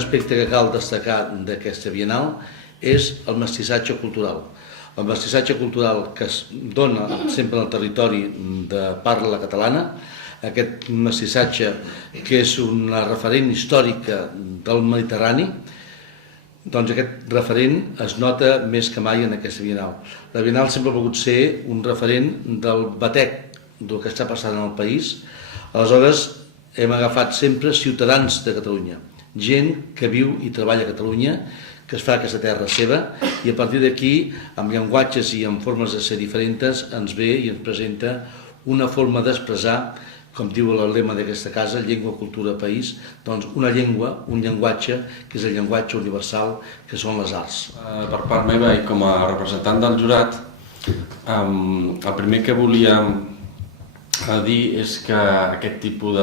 aspecte que cal destacar d'aquesta Bienal és el mestissatge cultural. El mestissatge cultural que es dona sempre al territori de parla catalana, aquest mestissatge que és una referent històrica del Mediterrani, doncs aquest referent es nota més que mai en aquesta Bienal. La Bienal sempre ha volgut ser un referent del batec del que està passant en el país. Aleshores, hem agafat sempre ciutadans de Catalunya, gent que viu i treballa a Catalunya, que es fa aquesta terra seva, i a partir d'aquí, amb llenguatges i amb formes de ser diferents, ens ve i ens presenta una forma d'expressar, com diu el lema d'aquesta casa, llengua, cultura, país, doncs una llengua, un llenguatge, que és el llenguatge universal, que són les arts. Per part meva i com a representant del jurat, el primer que volia dir és que aquest tipus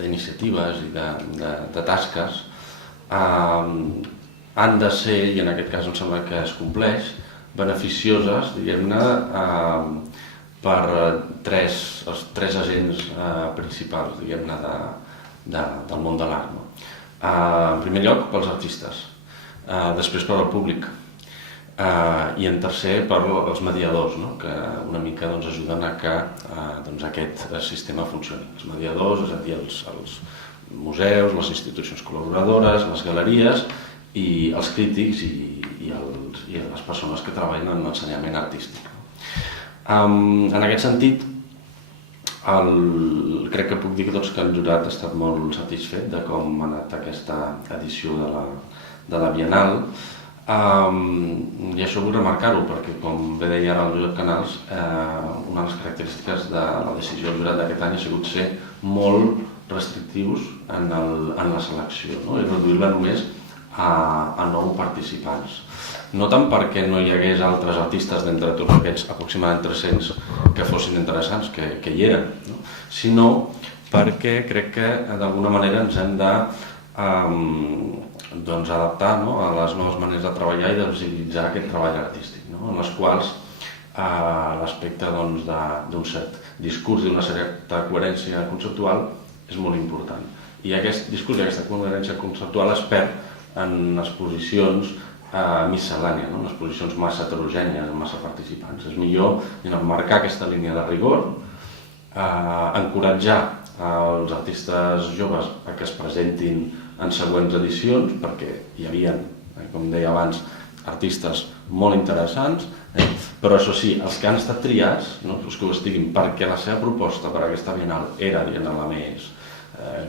d'iniciatives i de tasques han de ser, i en aquest cas em sembla que es compleix, beneficioses, diguem-ne, per els tres agents principals, diguem-ne, del món de l'art. En primer lloc, pels artistes, després per al públic, i en tercer per als mediadors, que una mica ajuden a que aquest sistema funcioni. Els mediadors, és a dir, els museus, les institucions col·laboradores, les galeries i els crítics i les persones que treballen en l'ensenyament artístic. En aquest sentit, crec que puc dir que el jurat ha estat molt satisfet de com ha anat aquesta edició de la Bienal, i això vull remarcar-ho perquè, com bé deia ara el Josep Canals, una de les característiques de la decisió del jurat d'aquest any ha sigut ser molt restrictius en la selecció, i reduir-la només a 9 participants. No tant perquè no hi hagués altres artistes d'entre tots aquests aproximadament 300 que fossin interessants, que hi eren, sinó perquè crec que d'alguna manera ens hem d'adaptar a les noves maneres de treballar i de visibilitzar aquest treball artístic, en les quals l'aspecte d'un cert discurs i d'una certa coherència conceptual és molt important. I aquest discurs i aquesta coherència conceptual es perd en exposicions miscel·lànies, en exposicions massa heterogènies, amb massa participants. És millor marcar aquesta línia de rigor, encoratjar els artistes joves a que es presentin en següents edicions, perquè hi havia, com deia abans, artistes molt interessants, però això sí, els que han estat triats, els que ho estiguin perquè la seva proposta per a aquesta Bienal era la més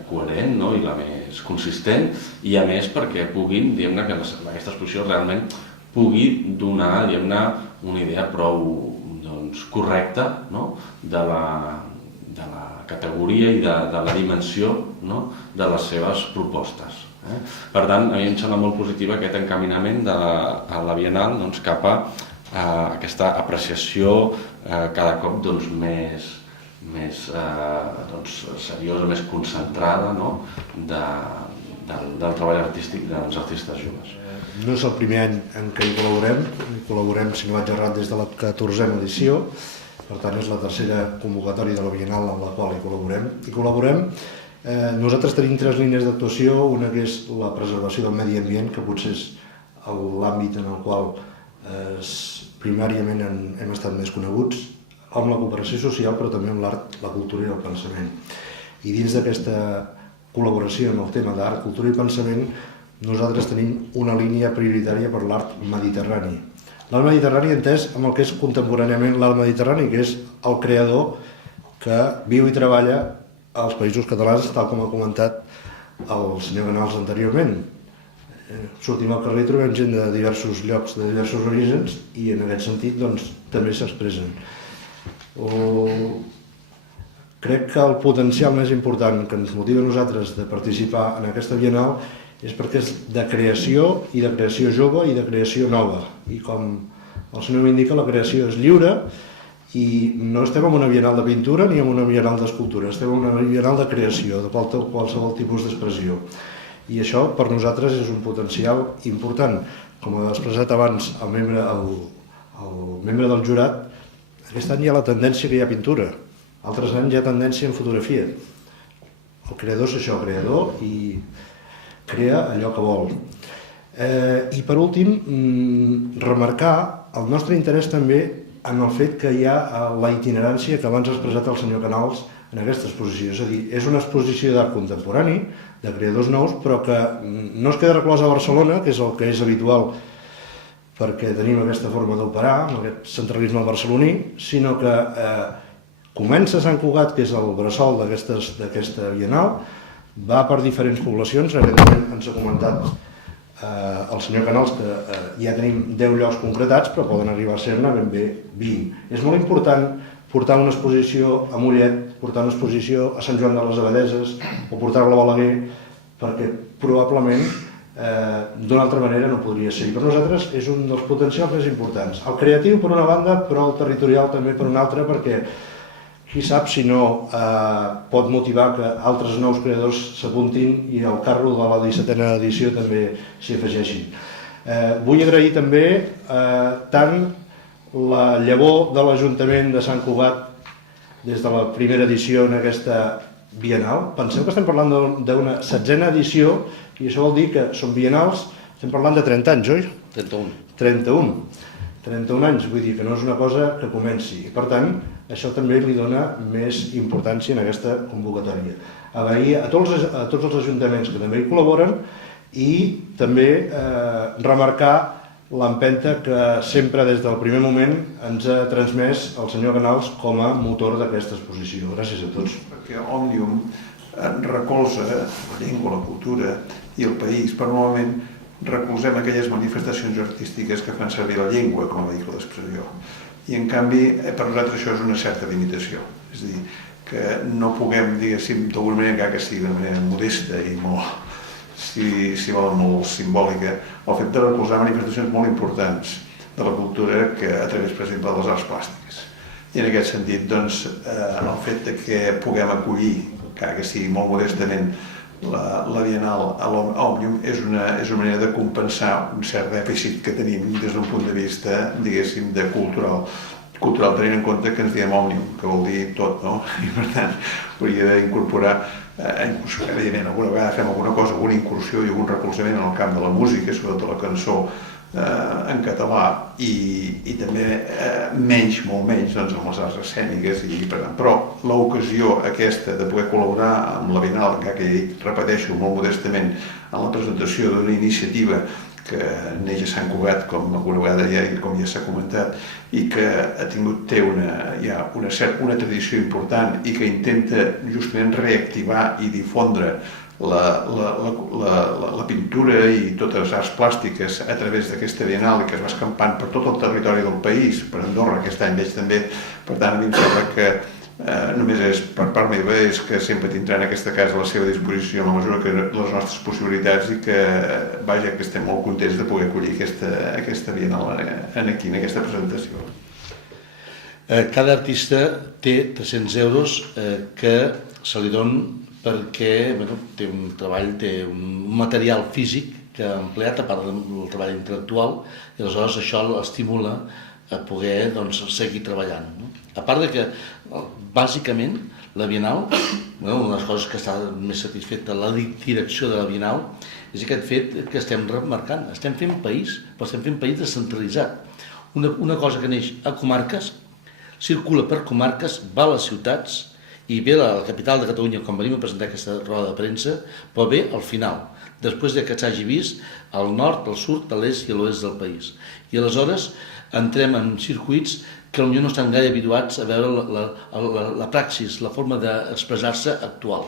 coherent i la més consistent, i a més perquè puguin, que aquesta exposició realment pugui donar una idea prou correcta de la categoria i de la dimensió de les seves propostes. Per tant, a mi em sembla molt positiu aquest encaminament de la Bienal cap a aquesta apreciació cada cop més seriosa, més concentrada del treball artístic dels artistes joves. No és el primer any en què hi col·laborem, si no vaig errat, des de la 14a edició, per tant és la tercera convocatòria de la Bienal en la qual hi col·laborem. Nosaltres tenim 3 línies d'actuació, una que és la preservació del medi ambient, que potser és l'àmbit en el qual primàriament hem estat més coneguts, amb la cooperació social, però també amb l'art, la cultura i el pensament. I dins d'aquesta col·laboració amb el tema d'art, cultura i pensament, nosaltres tenim una línia prioritària per l'art mediterrani. L'art mediterrani entès amb el que és contemporàniament l'art mediterrani, que és el creador que viu i treballa als Països Catalans, tal com ha comentat el senyor Canals anteriorment. Sortim al carrer i trobem gent de diversos llocs, de diversos orígens, i en aquest sentit també s'expressen. Crec que el potencial més important que ens motiva a nosaltres de participar en aquesta Bienal és perquè és de creació, i de creació jove i de creació nova. I com el senyor indica, la creació és lliure, i no estem en una Bienal de pintura ni en una Bienal d'escultura, estem en una Bienal de creació, de qualsevol tipus d'expressió. I això per nosaltres és un potencial important. Com ha expressat abans el membre del jurat, aquest any hi ha la tendència que hi ha pintura, altres anys hi ha tendència en fotografia. El creador és això, creador, i crea allò que vol. I per últim, remarcar el nostre interès també en el fet que hi ha la itinerància que abans ha expressat el senyor Canals en aquesta exposició. És a dir, és una exposició d'art contemporani, de creadors nous, però que no es queda reclosa a Barcelona, que és el que és habitual perquè tenim aquesta forma d'operar, amb aquest centralisme barceloní, sinó que comença a Sant Cugat, que és el bressol d'aquesta Bienal, va per diferents poblacions. En aquest moment ens ha comentat el senyor Canals que ja tenim 10 llocs concretats, però poden arribar a ser-ne ben bé 20. És molt important portar una exposició a Mollet, portar una exposició a Sant Joan de les Abadeses o portar-la a Balaguer, perquè probablement d'una altra manera no podria ser. I per nosaltres és un dels potencials més importants. El creatiu per una banda, però el territorial també per una altra, perquè qui sap si no pot motivar que altres nous creadors s'apuntin i al carro de la 17a edició també s'hi afegeixin. Vull agrair també tant la llavor de l'Ajuntament de Sant Cugat des de la primera edició en aquesta Bienal. Penseu que estem parlant d'una 16a edició i això vol dir que són bienals, estem parlant de 30 anys, oi? 31 anys, vull dir que no és una cosa que comenci. I per tant, això també li dona més importància en aquesta convocatòria. Agrair a tots els ajuntaments que també hi col·laboren i també remarcar l'empenta que sempre des del primer moment ens ha transmès el senyor Canals com a motor d'aquesta exposició. Gràcies a tots. Perquè Òmnium recolza la llengua, la cultura i el país, però normalment recolzem aquelles manifestacions artístiques que fan servir la llengua com a vehicle d'expressió. I en canvi, per nosaltres això és una certa limitació. És a dir, que no puguem, diguéssim, d'alguna manera, encara que sigui de manera modesta i molt, si volen, molt simbòlica, el fet de recolzar manifestacions molt importants de la cultura que a través, per exemple, de les arts plàstiques. I en aquest sentit, doncs, el fet que puguem acollir, encara que sigui molt modestament, la Bienal a l'Òmnium és una manera de compensar un cert dèficit que tenim des d'un punt de vista, diguéssim, de cultural, tenint en compte que ens diem Òmnium, que vol dir tot, no? I per tant, hauria d'incorporar, evidentment, alguna vegada fem alguna cosa, alguna incursió i algun recolzament en el camp de la música, sobretot de la cançó en català, i també molt menys doncs, amb les arts escèniques, però l'ocasió aquesta de poder col·laborar amb la Bienal, encara que repeteixo molt modestament, en la presentació d'una iniciativa que neix a Sant Cugat, com alguna vegada com ja s'ha comentat, i que té una tradició important i que intenta justament reactivar i difondre la pintura i totes les arts plàstiques a través d'aquesta Bienal i que es va escampant per tot el territori del país, per Andorra aquest any veig també, per tant a mi em sembla que només és per part meva és que sempre tindran aquesta casa a la seva disposició en la mesura que les nostres possibilitats i que vaja que estem molt contents de poder acollir aquesta Bienal aquí en aquesta presentació. Cada artista té 300 euros que se li donen perquè té un treball, té un material físic que ha empleat a part del treball intel·lectual i aleshores això l'estimula a poder seguir treballant. A part de que, bàsicament, la Bienal, una de les coses que està més satisfeta la direcció de la Bienal és aquest fet que estem remarcant. Estem fent país, però estem fent país descentralitzat. Una cosa que neix a comarques, circula per comarques, va a les ciutats i ve a la capital de Catalunya, com venim a presentar aquesta roda de premsa, però ve al final, després que s'hagi vist al nord, al sud, a l'est i a l'oest del país. I aleshores entrem en circuits que potser no estan gaire habituats a veure la praxis, la forma d'expressar-se actual.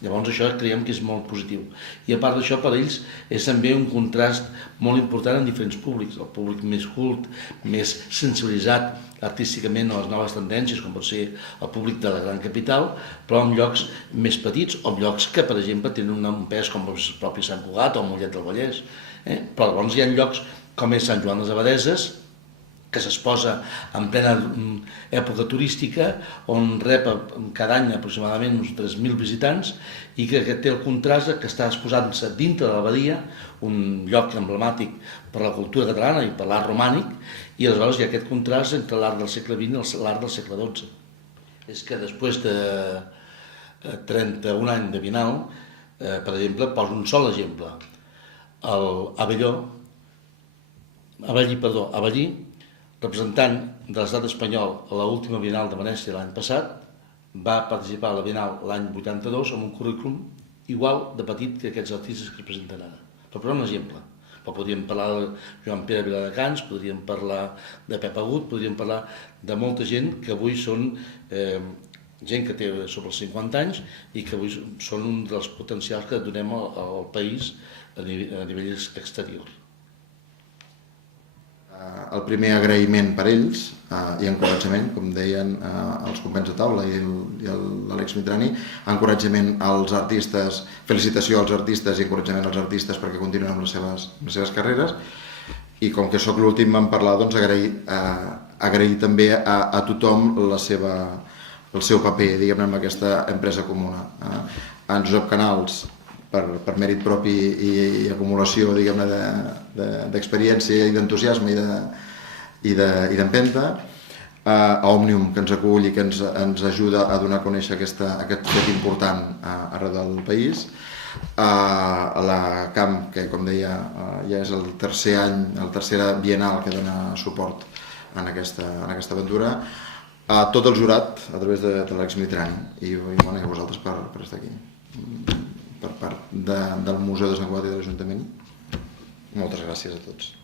Llavors això creiem que és molt positiu. I a part d'això, per ells, és també un contrast molt important en diferents públics. El públic més cult, més sensibilitzat artísticament a les noves tendències, com pot ser el públic de la gran capital, però en llocs més petits o en llocs que, per exemple, tenen un pes com el propi Sant Cugat o Mollet del Vallès. Però llavors hi ha llocs com és Sant Joan de les Abadeses, que s'exposa en plena època turística, on rep cada any aproximadament uns 3.000 visitants i que té el contrast que està exposant-se dintre de l'abadia, un lloc emblemàtic per la cultura catalana i per l'art romànic, i aleshores hi ha aquest contrast entre l'art del segle XX i l'art del segle XII. És que després de 31 anys de Bienal Per exemple, poso un sol exemple. Avellí, representant de l'estat espanyol a l'última Bienal de Venècia l'any passat, va participar a la Bienal l'any 82 amb un currículum igual de petit que aquests artistes que es presenten ara. Per posar un exemple. Però podríem parlar de Joan Pere Viladecans, podríem parlar de Pep Agut, podríem parlar de molta gent que avui són gent que té sobre els 50 anys i que avui són un dels potencials que donem al país a nivell exterior. El primer agraïment per ells i encoratjament, com deien els companys de taula i l'Àlex Mitrani, encoratjament als artistes, felicitació als artistes i encoratjament als artistes perquè continuïn amb les seves carreres. I com que sóc l'últim en parlar, doncs agrair també a tothom el seu paper, diguem-ne, en aquesta empresa comuna. En Josep Canals, per mèrit propi i acumulació, diguem-ne, d'experiència i d'entusiasme i d'empenta, a Òmnium, que ens acull i que ens ajuda a donar a conèixer aquest fet important arreu del país, a la CAM, que com deia ja és el tercer any, la tercera bienal que dona suport en aquesta aventura, a tot el jurat a través de l'Àlex Mitrani i a vosaltres per estar aquí. Per part del Museu de Sant Cugat i de l'Ajuntament, moltes gràcies a tots.